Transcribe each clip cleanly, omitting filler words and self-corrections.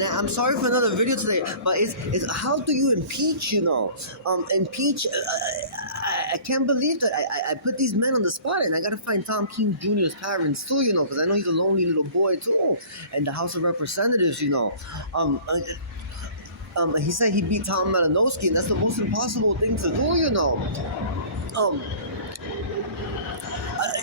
And I'm sorry for another video today, but it's how do you impeach? Impeach. I can't believe that I put these men on the spot, and I gotta find Tom King Jr.'s parents too, because I know he's a lonely little boy too, and the House of Representatives, he said he beat Tom Malinowski, and that's the most impossible thing to do. Um,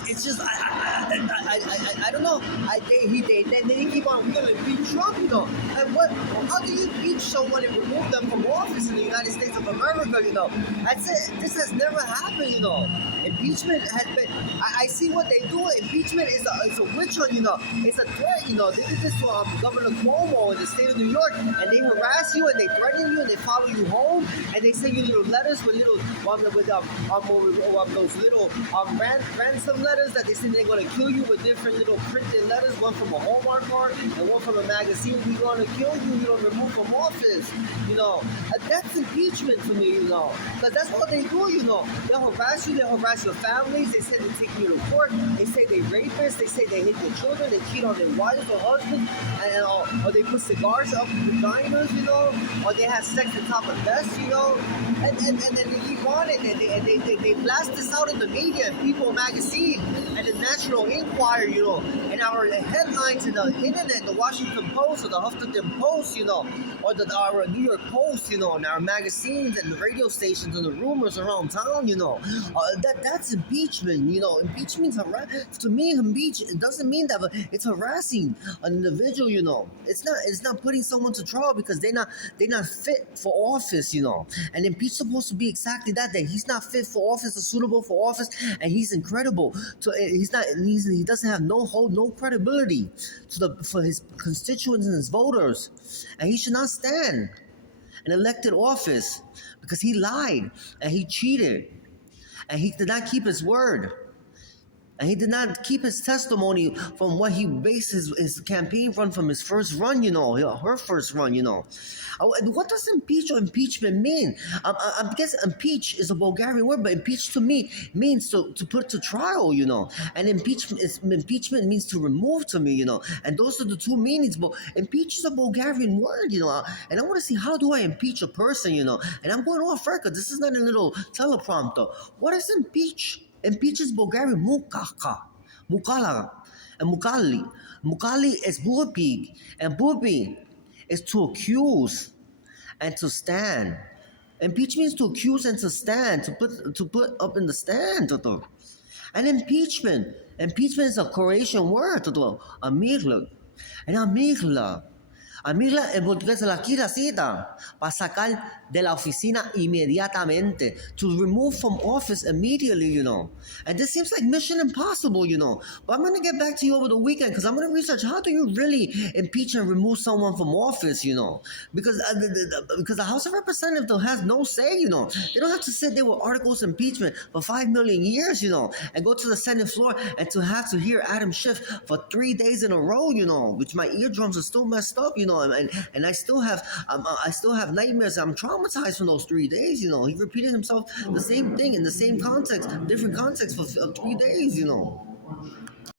it's just I don't know. They keep on, we're gonna impeach Trump, And what? How do you impeach someone and remove them from office in the United States of America? That's it. This has never happened. Impeachment has been. I see what they do. Impeachment is a witch hunt. It's a threat. They did this to Governor Cuomo in the state of New York, and they harass you and they threaten you and they follow you home and they send you little letters with little those little ransom letters that they say they're going to kill you with different little printed letters, one from a Hallmark card and one from a magazine. We're going to kill you, remove from office. That's impeachment to me, because that's what they do. They'll harass you, they'll harass your families. They say they take you to court. They say they rapists. They say they hit their children. They cheat on their wives or husbands, or they put cigars up in vaginas, or they have sex on top of desks, and then they keep on it, and they blast this out in the media, and People Magazine, and the National Enquirer, and our headlines in the internet, the Washington Post or the Huffington Post, or our New York Post, and our magazines and the radio stations and the rumors around town, that's impeachment. Impeachment to me, it doesn't mean that, but it's harassing an individual. It's not putting someone to trial because they're not fit for office. And impeach supposed to be exactly that he's not fit for office or suitable for office, and he's incredible. So he doesn't have no credibility for his constituents and his voters, and he should not stand an elected office because he lied and he cheated and he did not keep his word. And he did not keep his testimony from what he based his campaign run from his first run, her first run, What does impeach or impeachment mean? I guess impeach is a Bulgarian word, but impeach to me means to put to trial, And impeachment means to remove to me, And those are the two meanings. But impeach is a Bulgarian word, And I want to see, how do I impeach a person, And I'm going off record. This is not a little teleprompter. What is impeach? Impeach is Bulgarian, mukaka, mukala, and mukali. Mukali is burpig, and burping is to accuse and to stand. Impeach means to accuse and to stand, to put up in the stand. And impeachment is a Croatian word, amigla. And amigla en portugués la quiere cita para sacar de la oficina inmediatamente, to remove from office immediately, And this seems like mission impossible, But I'm going to get back to you over the weekend because I'm going to research how do you really impeach and remove someone from office, Because the House of Representatives has no say, They don't have to sit there with articles of impeachment for 5 million years, and go to the Senate floor and to have to hear Adam Schiff for 3 days in a row, which my eardrums are still messed up, and I still have nightmares. I'm traumatized from those 3 days. He repeated himself the same thing in the same context, different context for 3 days.